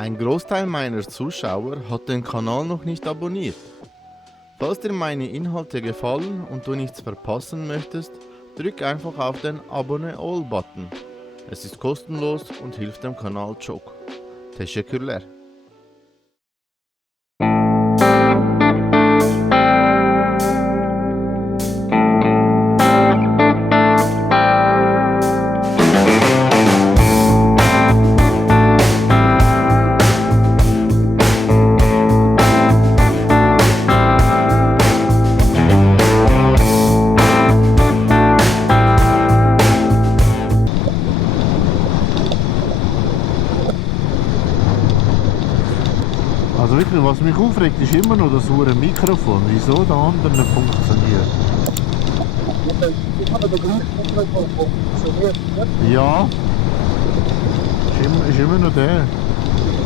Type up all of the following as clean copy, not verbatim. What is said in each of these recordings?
Ein Großteil meiner Zuschauer hat den Kanal noch nicht abonniert. Falls dir meine Inhalte gefallen und du nichts verpassen möchtest, drück einfach auf den Abonne All-Button. Es ist kostenlos und hilft dem Kanal çok. Teşekkürler. Also wirklich, was mich aufregt, ist immer noch das verdammte Mikrofon. Wieso der andere nicht funktioniert? Ja, ist immer noch der.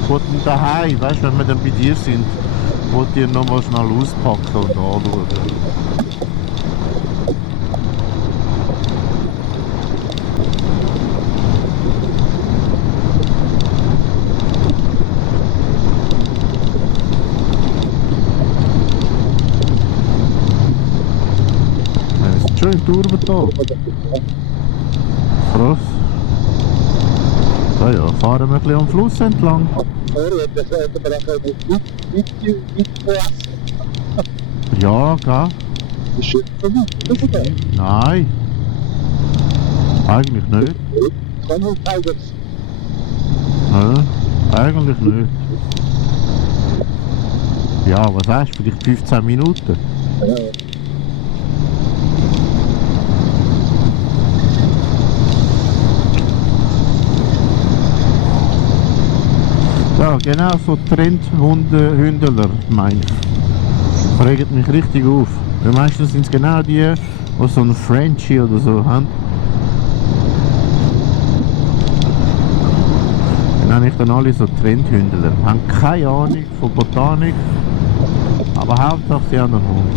Wo dann daheim, weißt du, wenn wir dann bei dir sind, wo die nochmal schnell auspacken und anschauen. Schön Turbental. Krass. So ja, fahren wir ein bisschen am Fluss entlang. Ja, gell? Nein. Eigentlich nicht. Nein, eigentlich nicht. Ja, was heißt vielleicht 15 Minuten? Ja, genau so Trendhündler meine ich. Regt mich richtig auf. Weil meistens sind es genau die, die so einen Frenchie oder so haben. Dann habe ich dann alle so Trendhündler. Haben keine Ahnung von Botanik, aber Hauptsache sie haben einen Hund.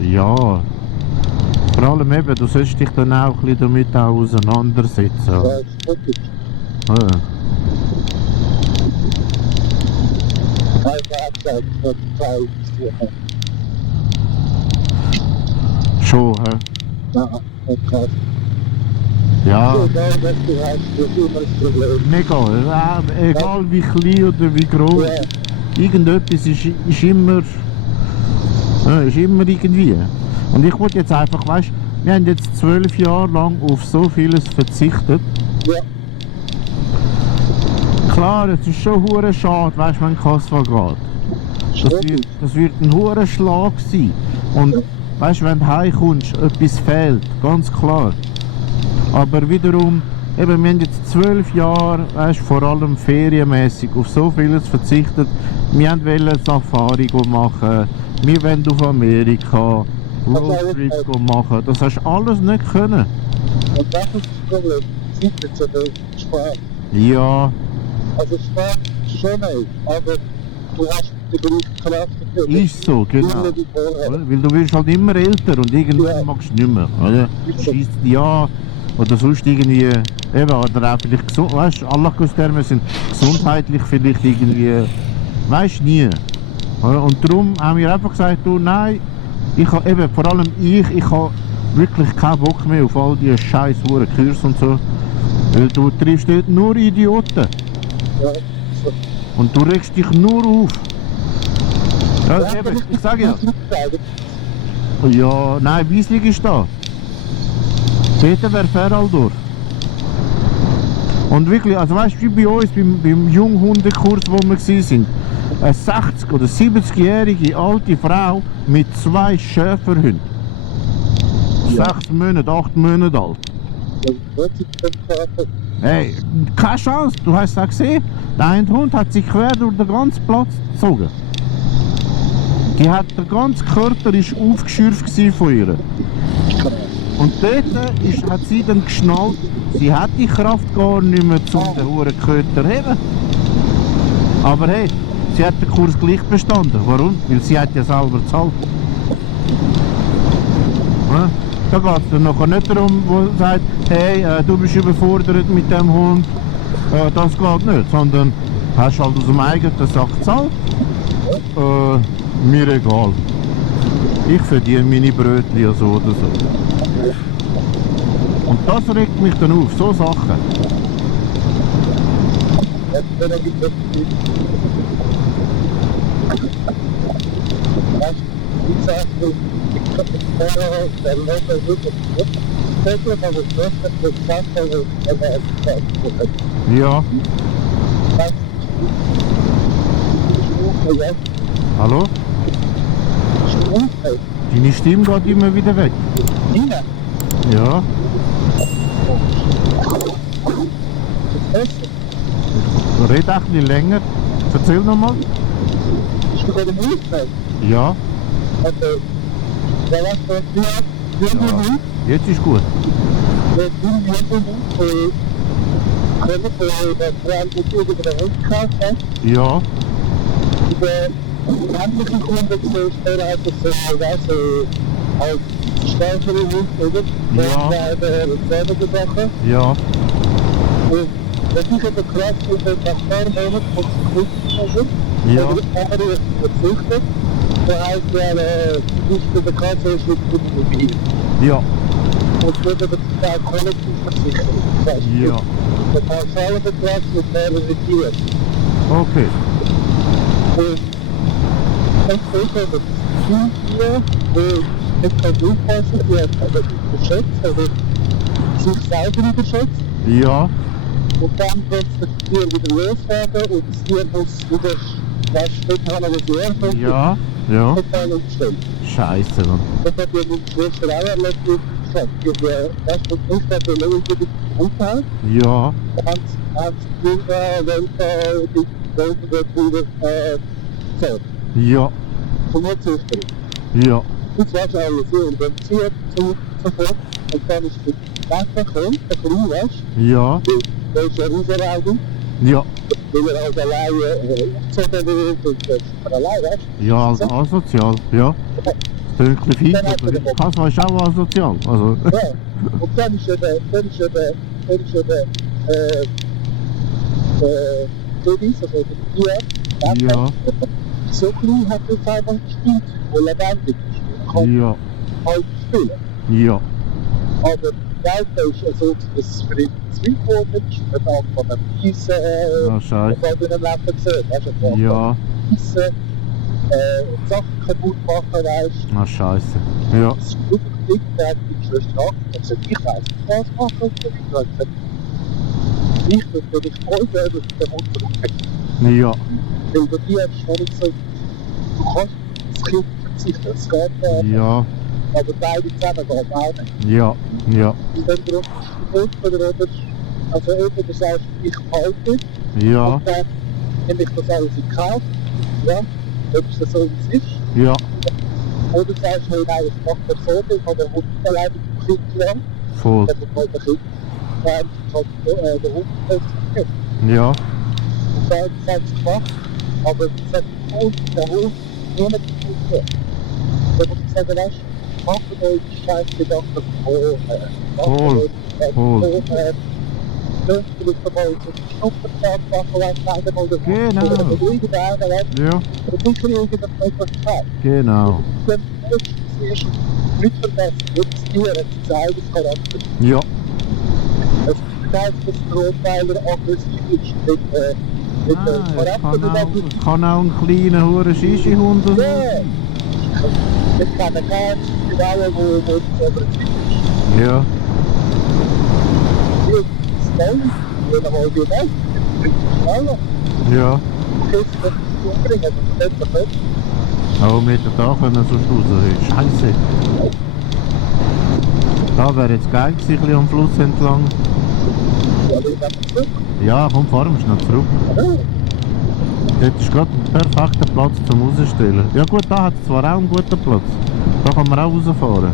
Ja, vor allem eben, du sollst dich dann auch ein bisschen damit auch auseinandersetzen. Ja. Schon, hä? Ja. Mega, egal wie klein oder wie groß, irgendetwas ist immer. Ja, ist immer irgendwie. Und ich wollte jetzt einfach, weißt du, wir haben jetzt 12 Jahre lang auf so vieles verzichtet. Ja. Klar, es ist schon hure schade, weißt du, wenn Kassel geht. Das wird ein hure Schlag sein. Und weißt du, wenn du heimkommst, etwas fehlt, ganz klar. Aber wiederum, eben, wir haben jetzt 12 Jahre, weißt, vor allem ferienmäßig, auf so vieles verzichtet. Wir wollten eine Safari machen. Wir wollen auf Amerika Roadtrip machen. Das hast du alles nicht können. Und das ist das Problem. Sieht nicht so viel Spaß. Ja. Also Spaß schon nicht, aber du hast die gleiche Kraft dafür. Ist so, genau. Weil du wirst halt immer älter und irgendwann magst du nicht mehr. Oder? Schießt ja. Oder sonst irgendwie, eben, oder auch vielleicht gesund, weißt du, Allah sind gesundheitlich vielleicht irgendwie, weißt du, nie. Und darum haben wir einfach gesagt, du, nein, ich habe eben, vor allem ich habe wirklich keinen Bock mehr auf all diese scheiß Kurs und so. Weil du triffst dort nur Idioten. Ja. Und du regst dich nur auf. Ja, eben, ich sage ja. Ja, nein, Wieslig ist da. Dort wäre Feraldor. Und wirklich, also weißt du, wie bei uns beim Junghundekurs, wo wir waren, eine 60- oder 70-jährige alte Frau mit 2 Schäferhunden. Ja. 6 Monate, 8 Monate alt. Hey, keine Chance, du hast es auch gesehen. Der eine Hund hat sich quer durch den ganzen Platz gezogen. Der ganze Körper war aufgeschürft von ihr. Und dort hat sie dann geschnallt, sie hat die Kraft gar nicht mehr zum den Hurenköter heben. Aber hey, sie hat den Kurs gleich bestanden. Warum? Weil sie hat ja selber gezahlt. Ja? Da geht es dann nachher nicht darum, wo er sagt, hey, du bist überfordert mit dem Hund, das geht nicht, sondern hast halt aus dem eigenen Sack gezahlt, mir egal. Ich verdiene meine Brötchen ja so oder so. Und das regt mich dann auf, so Sachen. Wenn er gibt es nicht. Wie gesagt, ich habe das vorher, der Leute wirklich nicht. Ich denke, aber ich möchte, dass ich gesagt habe, aber es ist nicht. Ja, hallo? Deine Stimme geht immer wieder weg. Nina, Ja, das Beste. red auch ein bisschen länger. Erzähl nochmal. Ich bin bei der Möglichkeit. Ja, Also, da was du hier ja. Jetzt ist gut. wir sind hier können wir der Qualität über den Hund kaufen. Ja, Die männlichen Kunden sind später als stärkere Hund, oder? Ja. Das ist die Sache. ja, Und wenn ich aber krass bin, nach ein paar Monaten von Kunden ja, oder andere verzichtet, dann heißt ja, nicht der Katze ist mit Mobil. ja, Und wird aber total kollektiv versichert. Das heißt, ja. der pauschale Betrag wird mehr reduziert. Okay. Und das ist aber hier, wo ich kann durchpassen, die hat aber geschätzt, also sich selber überschätzt. Ja, Und dann wird das Tier wieder loswerden und das Tier muss wieder das Stück haben, was er kommt. ja, ja. Total umstellen. Scheiße, Mann. Das hat ja mit Schwester auch erlebt, wie gesagt. Das wird nicht, dass er irgendwie umfällt. Ja, Als Kinder, wenn die Leute dort wieder so, ja, zum Nutzungsgericht. ja, Das war schon alles so und dann zieht sofort und dann ist die Wasserkommt, der Kleine ist, ja, der ist ja Riesenraum, ja. weil er als alleine aufgezogen wird und das ist allein, weißt du? Ja, als asozial, ja. Das klingt ein bisschen fies, aber Kassel ist auch asozial. Also, Ja, und dann ist ja der Beweis, also der Tier, ja, so klein hat es einfach gespielt, wo lebendig ist. Kann ja, halt spielen. ja, Aber Delta ist also, dass es für ihn zwei geworden ist, und dann von einem Gießen, ah, scheiße. was in einem Leben gesehen, weißt du, von Ja, Gießen, Sachen kaputt machen, weißt du. ah, scheiße. Ja, Das ist wirklich dick, der hat die Schwester angefangen. Ich weiß nicht, was machen und so weiter. Ich würde mich freuen, dass der Hund zurückkommt. ja, Weil bei dir ist es nicht so, du kannst das Kind verzichten, es geht, ja, aber beide zusammen geht auch nicht. ja, ja, Und dann darum ist es oder also entweder sagst du, ich halte, ja, und dann nehme ich das alles in Kauf, ja, ob es so wie es ist, ja, oder sagst du, hey, nein, ich mache das so, ich habe den Hund allein mit dem Kind lang, voll. dann bekommt der Kind, dann hat der Hund das Kind. Ja, Und dann hat es gemacht, aber es hat der Hund nur nicht gefunden. Dann muss ich sagen, weißt du, macht euch die scheiß Gedanken vorher. Voll, voll. Vielleicht mal so einen Schnuppertag machen, weißt du, einmal oder Genau. oder irgendeiner, weißt ja, du, oder sicher irgendetwas gesagt. genau. Wenn du siehst, nicht vergessen, das Tier hat sein eigenes Charakter. Ja, Es heißt, dass der Rottweiler aggressiv ist mit dem Charakter, es kann auch ein kleiner hure Shishi-Hund sein. ja, es kann ein Herz, genau wo es aggressiv ist. Ja, Schnell, wenn er mal die Welt schneller. ja. Okay, das ist umbringen, das ist nicht Oh, mit der Tag können wir sonst raus. Scheiße. Da wäre jetzt geil gewesen, ein bisschen am Fluss entlang. ja, wir gehen zurück. Ja, komm, fahren wir schnell zurück. Dort ist gerade ein perfekter Platz zum Rausstellen. Ja gut, da hat es zwar auch einen guten Platz. Da kann man auch rausfahren.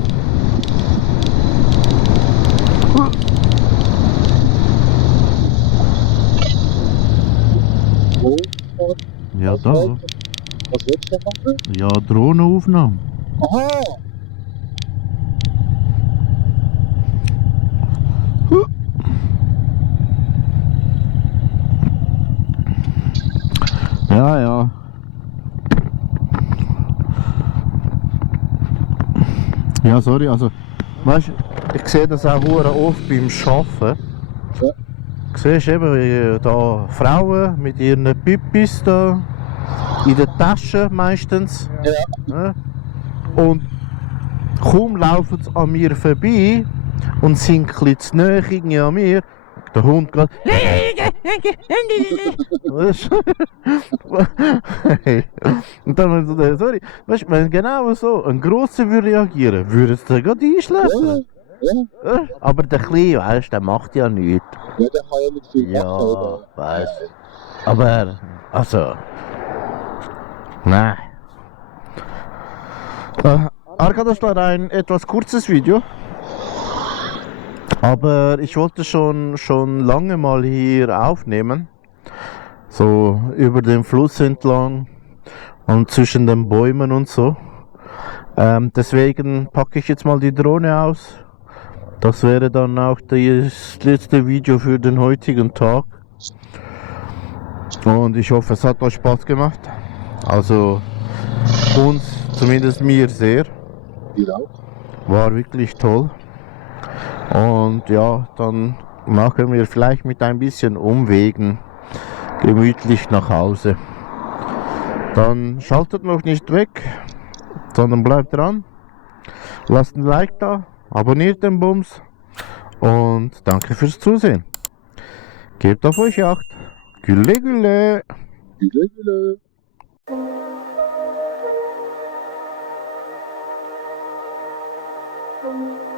Ja, da. Was willst du machen? Ja, Drohnenaufnahme. Aha! Ja, sorry, also, weißt du, ich sehe das auch hure oft beim Arbeiten. Ja. Du siehst eben da Frauen mit ihren Pippis da in der Tasche meistens. Ja. Und kaum laufen sie an mir vorbei und sind ein bisschen zu nahe irgendwie an mir. Der Hund geht. Weißt du? Hey. Und dann so, sorry, weißt du, wenn genau so ein Grosser würde reagieren, würde es dann gerade einschlafen. Ja. Aber der Kleine, weißt du, der macht ja nichts. Ja, der kann ja nicht viel Ja, machen, oder? weißt du. Aber, also. Nein. Arka, das war ein etwas kurzes Video. Aber ich wollte schon lange mal hier aufnehmen. So über den Fluss entlang und zwischen den Bäumen und so. Deswegen packe ich jetzt mal die Drohne aus. Das wäre dann auch das letzte Video für den heutigen Tag. Und ich hoffe, es hat euch Spaß gemacht. Also uns, zumindest mir sehr. Genau. War wirklich toll. Und ja, dann machen wir vielleicht mit ein bisschen Umwegen gemütlich nach Hause. Dann schaltet noch nicht weg, sondern bleibt dran. Lasst ein Like da, abonniert den Bums und danke fürs Zusehen. Gebt auf euch Acht. Gülle, gülle. Güle, güle. Thank you.